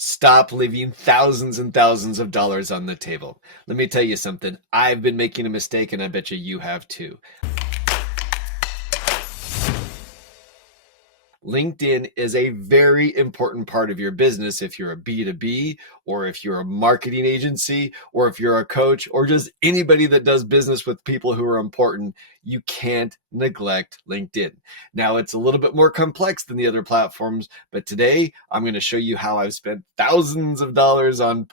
Stop leaving thousands and thousands of dollars on the table. Let me tell you something. I've been making a mistake, and I bet you have too. LinkedIn is a very important part of your business if you're a B2B, or if you're a marketing agency, or if you're a coach, or just anybody that does business with people who are important. You can't neglect LinkedIn. Now, it's a little bit more complex than the other platforms, but today I'm going to show you how I've spent thousands of dollars on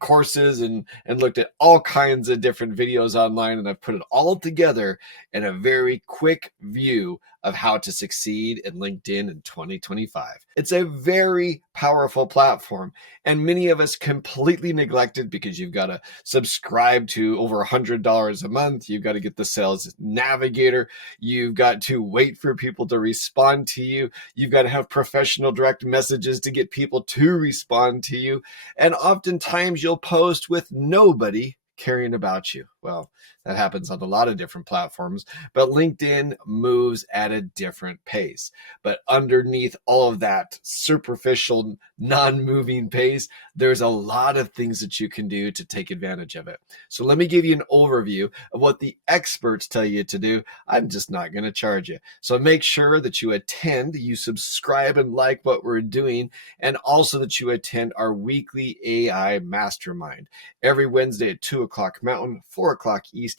courses and looked at all kinds of different videos online, and I've put it all together in a very quick view of how to succeed in LinkedIn in 2025. It's a very powerful platform, and many of us completely neglect it because you've got to subscribe to over $100 a month. You've got to get the sales navigator. You've got to wait for people to respond to you. You've got to have professional direct messages to get people to respond to you. And oftentimes you'll post with nobody caring about you. Well, that happens on a lot of different platforms, but LinkedIn moves at a different pace. But underneath all of that superficial, non-moving pace, there's a lot of things that you can do to take advantage of it. So let me give you an overview of what the experts tell you to do. I'm just not going to charge you. So make sure that you attend, you subscribe and like what we're doing, and also that you attend our weekly AI mastermind. Every Wednesday at 2 o'clock Mountain, 4 o'clock Eastern,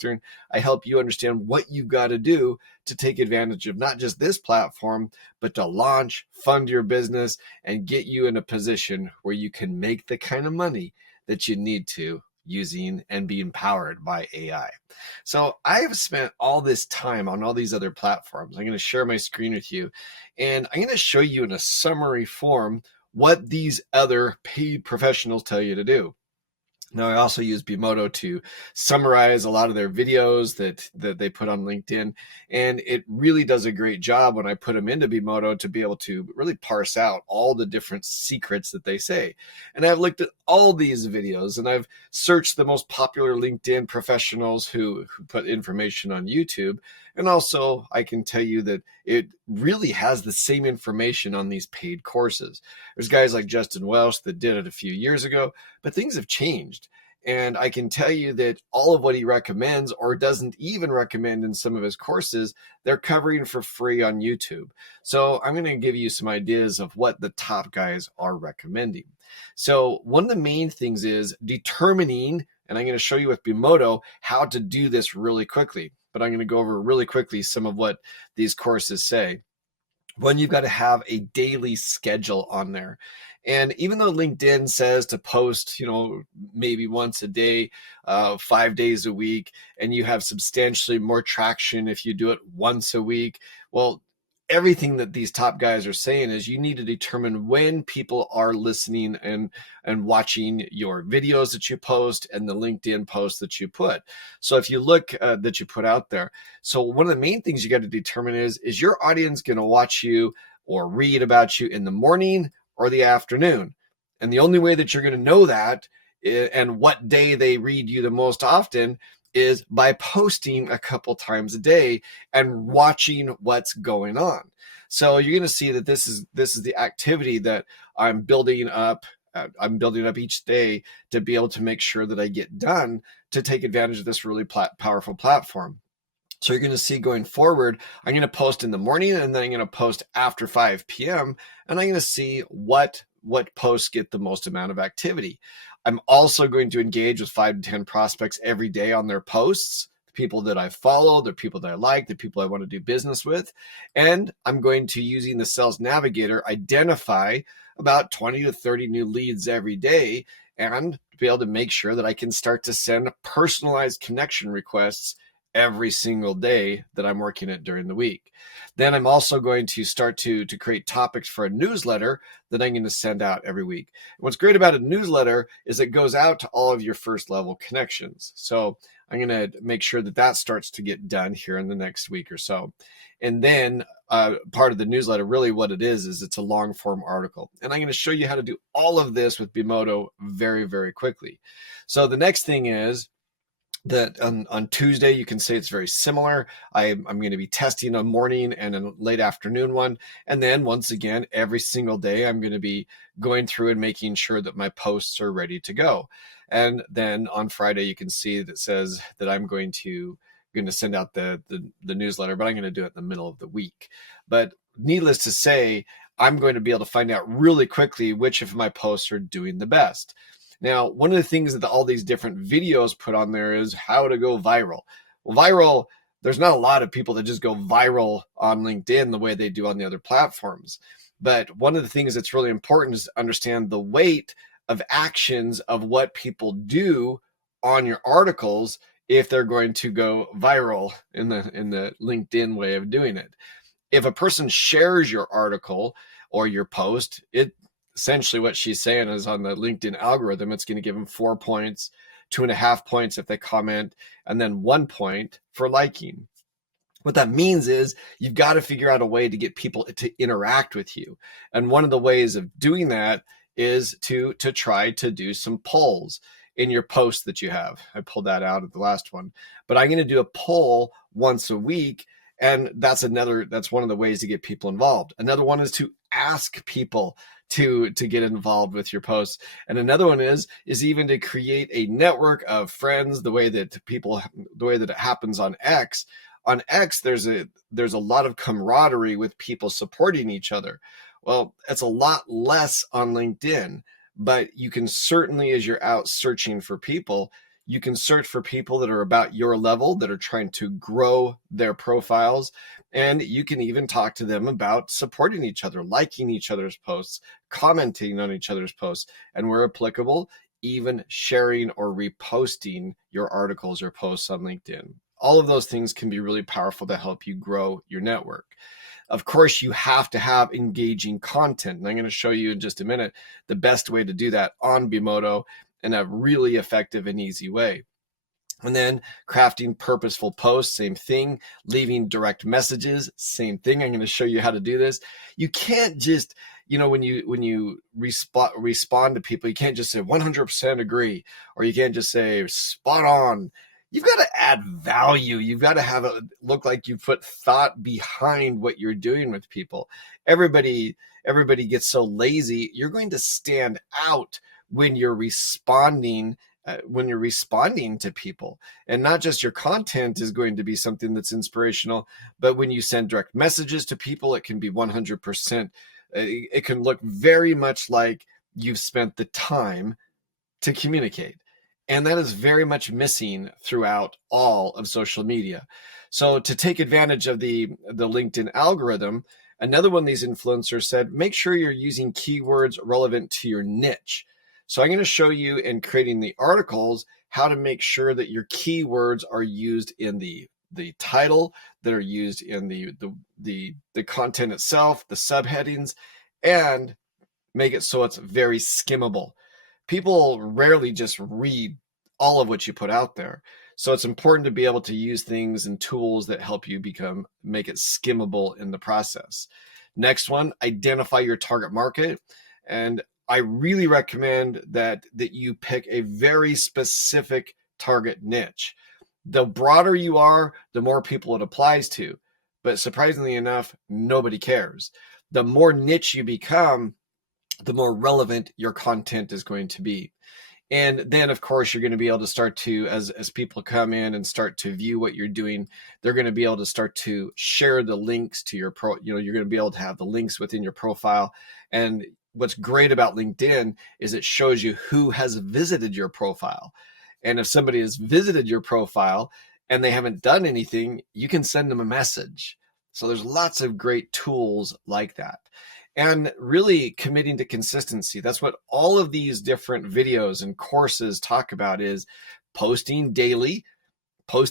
I help you understand what you've got to do to take advantage of not just this platform, but to launch, fund your business, and get you in a position where you can make the kind of money that you need to using and being powered by AI. So I have spent all this time on all these other platforms. I'm going to share my screen with you, and I'm going to show you in a summary form what these other paid professionals tell you to do. Now, I also use Bemodo to summarize a lot of their videos that they put on LinkedIn, and it really does a great job when I put them into Bemodo to be able to really parse out all the different secrets that they say. And I've looked at all these videos, and I've searched the most popular LinkedIn professionals who put information on YouTube. And also, I can tell you that it really has the same information on these paid courses. There's guys like Justin Welsh that did it a few years ago, but things have changed. And I can tell you that all of what he recommends, or doesn't even recommend in some of his courses, they're covering for free on YouTube. So I'm going to give you some ideas of what the top guys are recommending. So one of the main things is determining, and I'm going to show you with Bemodo how to do this really quickly, but I'm going to go over really quickly some of what these courses say. One, you've got to have a daily schedule on there. And even though LinkedIn says to post, maybe once a day, 5 days a week, and you have substantially more traction if you do it once a week, well, everything that these top guys are saying is you need to determine when people are listening and watching your videos that you post and the LinkedIn posts that you put. So if you look that you put out there, so one of the main things you got to determine is your audience going to watch you or read about you in the morning or the afternoon? And the only way that you're going to know that and what day they read you the most often is by posting a couple times a day and watching what's going on. So you're going to see that this is the activity that I'm building up. I'm building up each day to be able to make sure that I get done to take advantage of this really powerful platform. So you're going to see going forward, I'm going to post in the morning, and then I'm going to post after 5 p.m. and I'm going to see what posts get the most amount of activity. I'm also going to engage with 5 to 10 prospects every day on their posts, the people that I follow, the people that I like, the people I want to do business with. And I'm going to, using the Sales Navigator, identify about 20 to 30 new leads every day and be able to make sure that I can start to send personalized connection requests every single day that I'm working it during the week. Then I'm also going to start to create topics for a newsletter that I'm going to send out every week. And what's great about a newsletter is it goes out to all of your first level connections. So I'm going to make sure that starts to get done here in the next week or so. And then part of the newsletter, really what it is it's a long form article. And I'm going to show you how to do all of this with Bemodo very, very quickly. So the next thing is, that on Tuesday, you can say it's very similar. I'm going to be testing a morning and a late afternoon one. And then once again, every single day, I'm going to be going through and making sure that my posts are ready to go. And then on Friday, you can see that says that I'm going to send out the newsletter, but I'm going to do it in the middle of the week. But needless to say, I'm going to be able to find out really quickly which of my posts are doing the best. Now, one of the things that all these different videos put on there is how to go viral. Well, viral, there's not a lot of people that just go viral on LinkedIn the way they do on the other platforms. But one of the things that's really important is to understand the weight of actions of what people do on your articles if they're going to go viral in the LinkedIn way of doing it. If a person shares your article or your post, it essentially what she's saying is on the LinkedIn algorithm, it's going to give them 4 points, 2.5 points if they comment, and then 1 point for liking. What that means is you've got to figure out a way to get people to interact with you. And one of the ways of doing that is to try to do some polls in your post that you have. I pulled that out of the last one, but I'm going to do a poll once a week. And that's one of the ways to get people involved. Another one is to ask people to get involved with your posts. And another one is even to create a network of friends, the way that it happens on X. On X, there's a lot of camaraderie with people supporting each other. Well, it's a lot less on LinkedIn, but you can certainly, as you're out searching for people, you can search for people that are about your level, that are trying to grow their profiles. And you can even talk to them about supporting each other, liking each other's posts, commenting on each other's posts, and where applicable, even sharing or reposting your articles or posts on LinkedIn. All of those things can be really powerful to help you grow your network. Of course, you have to have engaging content. And I'm going to show you in just a minute the best way to do that on Bemodo in a really effective and easy way. And then crafting purposeful posts, same thing. Leaving direct messages, same thing. I'm going to show you how to do this. You can't just, when you respond to people, you can't just say 100% agree, or you can't just say spot on. You've got to add value. You've got to have it look like you put thought behind what you're doing with people. Everybody gets so lazy. You're going to stand out when you're responding to people, and not just your content is going to be something that's inspirational, but when you send direct messages to people, it can be 100%. It can look very much like you've spent the time to communicate. And that is very much missing throughout all of social media. So to take advantage of the LinkedIn algorithm, another one of these influencers said, make sure you're using keywords relevant to your niche. So I'm going to show you in creating the articles how to make sure that your keywords are used in the title, that are used in the content itself, the subheadings, and make it so it's very skimmable. People rarely just read all of what you put out there. So it's important to be able to use things and tools that help you make it skimmable in the process. Next one, identify your target market. And I really recommend that you pick a very specific target niche. The broader you are, the more people it applies to. But surprisingly enough, nobody cares. The more niche you become, the more relevant your content is going to be. And then, of course, you're going to be able to start to, as people come in and start to view what you're doing, they're going to be able to start to share the links to your you're going to be able to have the links within your profile. And what's great about LinkedIn is it shows you who has visited your profile. And if somebody has visited your profile and they haven't done anything, you can send them a message. So there's lots of great tools like that. And really committing to consistency. That's what all of these different videos and courses talk about, is posting daily. A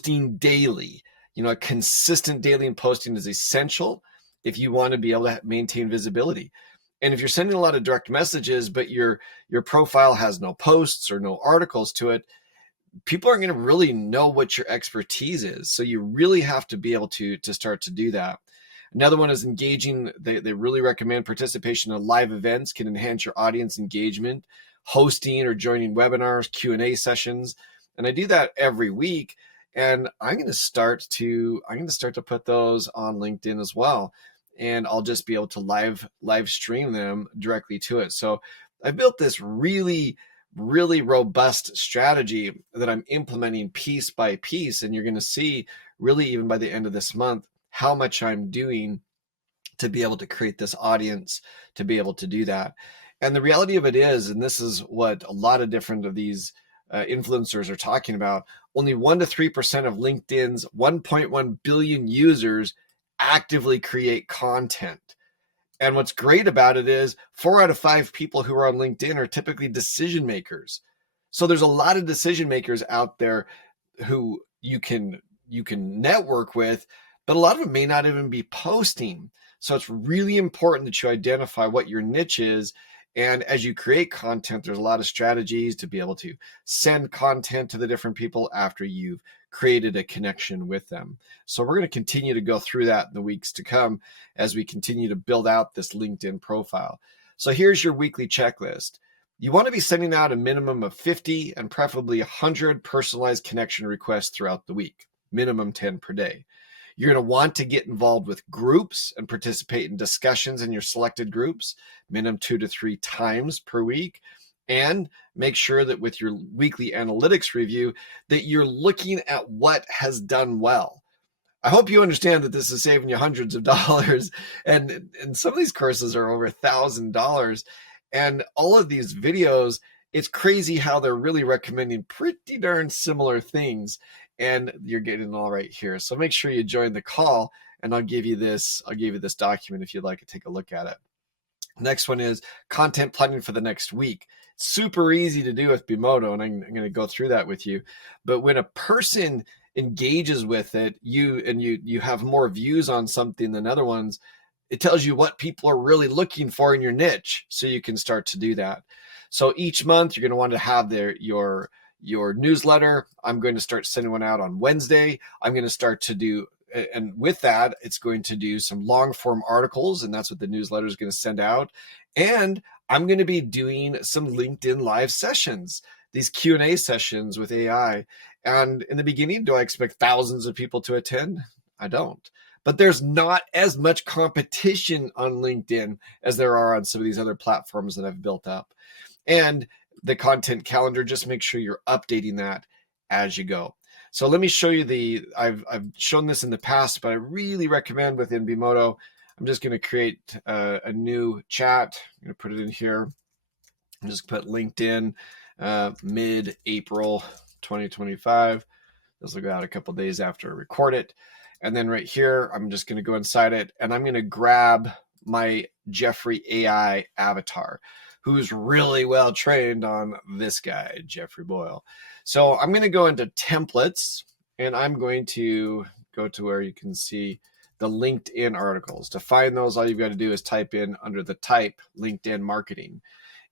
consistent daily posting is essential if you want to be able to maintain visibility. And if you're sending a lot of direct messages, but your profile has no posts or no articles to it, people aren't going to really know what your expertise is. So you really have to be able to start to do that. Another one is engaging. They really recommend participation in live events can enhance your audience engagement. Hosting or joining webinars, Q&A sessions, And I do that every week. And I'm going to start to put those on LinkedIn as well. And I'll just be able to live stream them directly to it. So I built this really robust strategy that I'm implementing piece by piece. And you're going to see really even by the end of this month how much I'm doing to be able to create this audience, to be able to do that. And the reality of it is, and this is what a lot of different of these influencers are talking about, only 1 to 3% of LinkedIn's 1.1 billion users actively create content. And what's great about it is 4 out of 5 people who are on LinkedIn are typically decision makers. So there's a lot of decision makers out there who you can network with, but a lot of them may not even be posting. So it's really important that you identify what your niche is. And as you create content, there's a lot of strategies to be able to send content to the different people after you've created a connection with them. So we're going to continue to go through that in the weeks to come as we continue to build out this LinkedIn profile. So here's your weekly checklist. You want to be sending out a minimum of 50 and preferably 100 personalized connection requests throughout the week, minimum 10 per day. You're going to want to get involved with groups and participate in discussions in your selected groups, minimum 2 to 3 times per week. And make sure that with your weekly analytics review that you're looking at what has done well. I hope you understand that this is saving you hundreds of dollars, and some of these courses are over $1,000. And all of these videos, it's crazy how they're really recommending pretty darn similar things, and you're getting it all right here. So make sure you join the call, and I'll give you this document if you'd like to take a look at it. Next one is content planning for the next week. Super easy to do with Bemodo, and I'm going to go through that with you. But when a person engages with it, you have more views on something than other ones, it tells you what people are really looking for in your niche, so you can start to do that. So each month you're going to want to have your newsletter. I'm going to start sending one out on Wednesday. I'm going to start to do, and with that, it's going to do some long form articles, and that's what the newsletter is going to send out. And I'm going to be doing some LinkedIn live sessions, these Q&A sessions with AI. And in the beginning, do I expect thousands of people to attend? I don't. But there's not as much competition on LinkedIn as there are on some of these other platforms that I've built up. And the content calendar, just make sure you're updating that as you go. So let me show you I've shown this in the past, but I really recommend within Bemodo, I'm just going to create a new chat. I'm going to put it in here. I'm just put LinkedIn mid-April 2025. This will go out a couple days after I record it. And then right here, I'm just going to go inside it, and I'm going to grab my Jeffrey AI avatar, who's really well trained on this guy, Jeffrey Boyle. So I'm going to go into templates, and I'm going to go to where you can see the LinkedIn articles. To find those, all you've got to do is type in under the type LinkedIn marketing.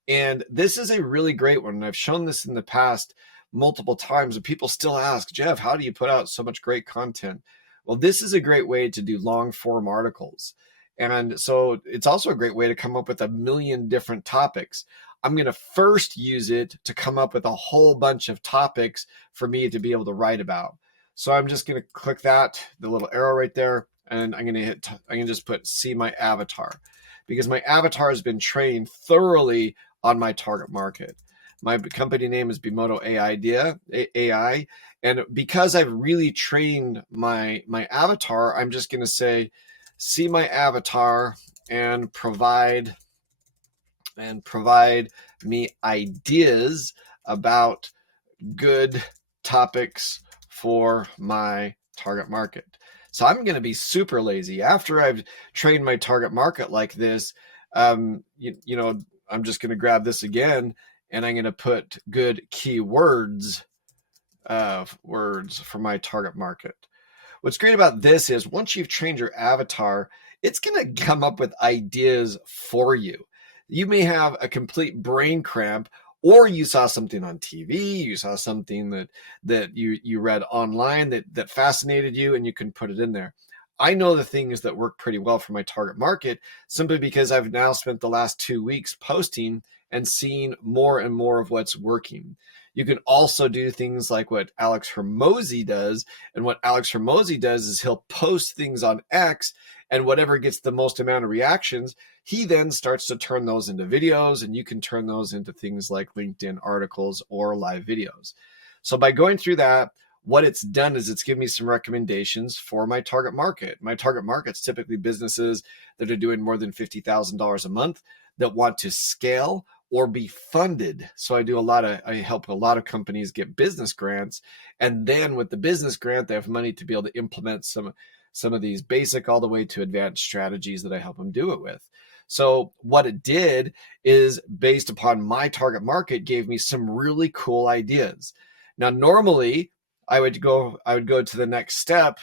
And this is a really great one. And I've shown this in the past multiple times, and people still ask, Jeff, how do you put out so much great content? Well, this is a great way to do long form articles. And so it's also a great way to come up with a million different topics. I'm going to first use it to come up with a whole bunch of topics for me to be able to write about. So I'm just going to click that, the little arrow right there, and I'm going to just put see my avatar, because my avatar has been trained thoroughly on my target market. My company name is Bemodo AI, and because I've really trained my avatar, I'm just going to say, see my avatar and provide me ideas about good topics for my target market. So I'm going to be super lazy after I've trained my target market like this. I'm just going to grab this again, and I'm going to put good keywords words for my target market. What's great about this is once you've trained your avatar, it's going to come up with ideas for you. You may have a complete brain cramp, or you saw something on TV, you saw something that you read online that fascinated you, and you can put it in there. I know the things that work pretty well for my target market simply because I've now spent the last 2 weeks posting and seeing more and more of what's working. You can also do things like what Alex Hermosi does. And what Alex Hermosi does is he'll post things on X, and whatever gets the most amount of reactions, he then starts to turn those into videos, and you can turn those into things like LinkedIn articles or live videos. So by going through that, what it's done is it's given me some recommendations for my target market. My target market's typically businesses that are doing more than $50,000 a month that want to scale or be funded. So I help a lot of companies get business grants. And then with the business grant, they have money to be able to implement some of these basic all the way to advanced strategies that I help them do it with. So what it did is, based upon my target market, gave me some really cool ideas. Now, normally I would go to the next step,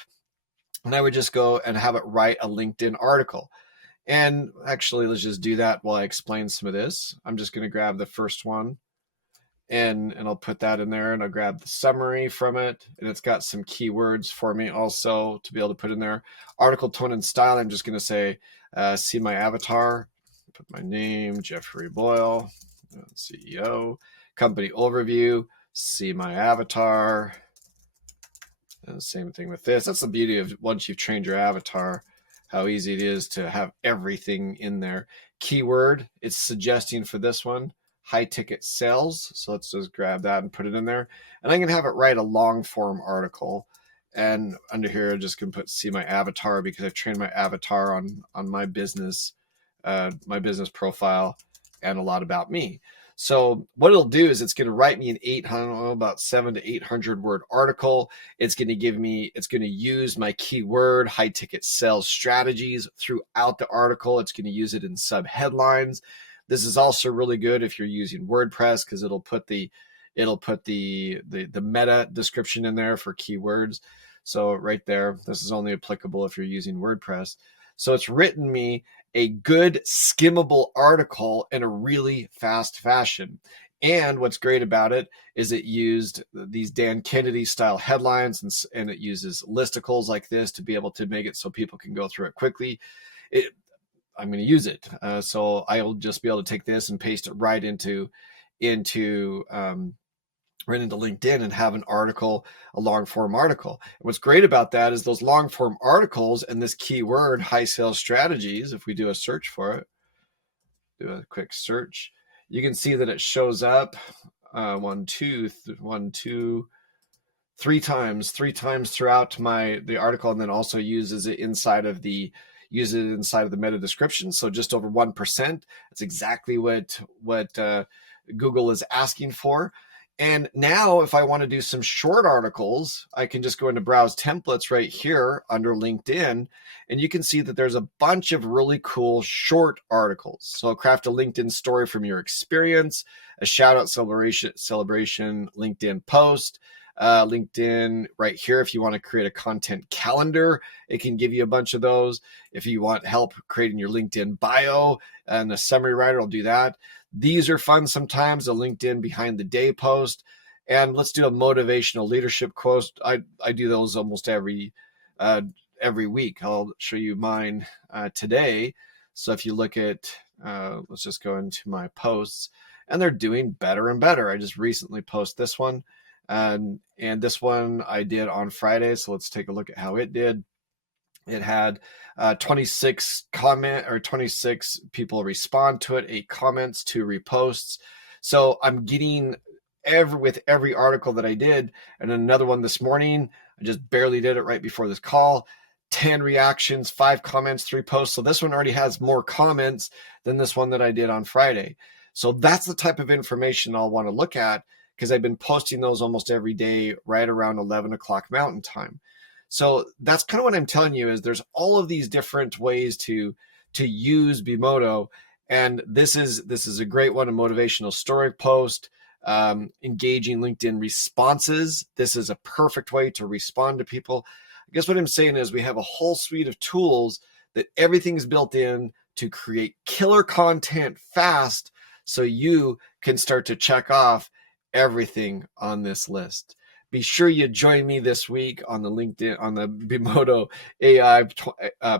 and I would just go and have it write a LinkedIn article. And actually, let's just do that while I explain some of this. I'm just going to grab the first one, and I'll put that in there, and I'll grab the summary from it, and it's got some keywords for me also to be able to put in there. Article tone and style, I'm just going to say, see my avatar, put my name, Jeffrey Boyle, CEO, company overview, see my avatar. And the same thing with this. That's the beauty of once you've trained your avatar, how easy it is to have everything in there. Keyword, it's suggesting for this one, high ticket sales. So let's just grab that and put it in there. And I'm going to have it write a long form article. And under here, I'm just going to see my avatar, because I've trained my avatar on my business profile and a lot about me. So what it'll do is it's going to write me an about 700 to 800 word article. It's going to use my keyword high ticket sales strategies throughout the article. It's going to use it in sub headlines. This is also really good if you're using WordPress, because it'll put the meta description in there for keywords. So right there, this is only applicable if you're using WordPress. So it's written me a good skimmable article in a really fast fashion. And what's great about it is it used these Dan Kennedy style headlines, and it uses listicles like this to be able to make it so people can go through it quickly. I'm going to use it. So I'll just be able to take this and paste it right into LinkedIn and have an article, a long form article. And what's great about that is those long form articles and this keyword high sales strategies. If we do a search for it, do a quick search, you can see that it shows up three times throughout the article, and then also uses it inside of the meta description. So just over 1%. That's exactly what Google is asking for. And now if I want to do some short articles, I can just go into browse templates right here under LinkedIn, and you can see that there's a bunch of really cool short articles. So craft a LinkedIn story from your experience, a shout out celebration LinkedIn post, LinkedIn right here. If you want to create a content calendar, it can give you a bunch of those. If you want help creating your LinkedIn bio and a summary writer, will do that. These are fun sometimes, a LinkedIn behind the day post. And let's do a motivational leadership quote. I do those almost every week. I'll show you mine today. So if you look at, let's just go into my posts, and they're doing better and better. I just recently posted this one, and this one I did on Friday. So let's take a look at how it did. It had 26 people respond to it, 8 comments, 2 reposts. So I'm getting with every article that I did, and another one this morning, I just barely did it right before this call, 10 reactions, 5 comments, 3 posts. So this one already has more comments than this one that I did on Friday. So that's the type of information I'll want to look at, because I've been posting those almost every day right around 11 o'clock Mountain Time. So that's kind of what I'm telling you, is there's all of these different ways to use Bemodo. And this is a great one, a motivational story post, engaging LinkedIn responses. This is a perfect way to respond to people. I guess what I'm saying is we have a whole suite of tools that everything's built in to create killer content fast, so you can start to check off everything on this list. Be sure you join me this week on the LinkedIn, on the Bemodo AI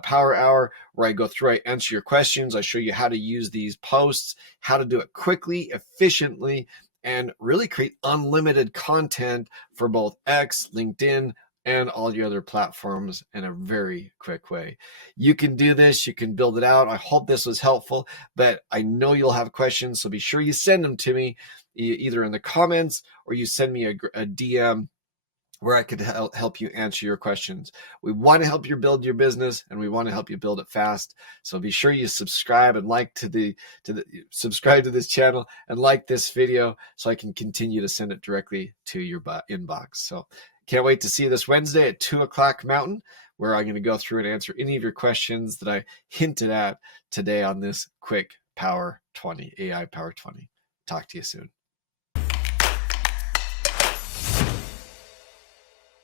Power Hour, where I go through, I answer your questions. I show you how to use these posts, how to do it quickly, efficiently, and really create unlimited content for both X, LinkedIn, and all your other platforms in a very quick way. You can do this. You can build it out. I hope this was helpful, but I know you'll have questions, so be sure you send them to me either in the comments or you send me a DM where I could help you answer your questions. We want to help you build your business, and we want to help you build it fast. So be sure you subscribe and like subscribe to this channel and like this video so I can continue to send it directly to your inbox. So can't wait to see you this Wednesday at 2 o'clock Mountain, where I'm going to go through and answer any of your questions that I hinted at today on this quick Power 20, AI Power 20. Talk to you soon.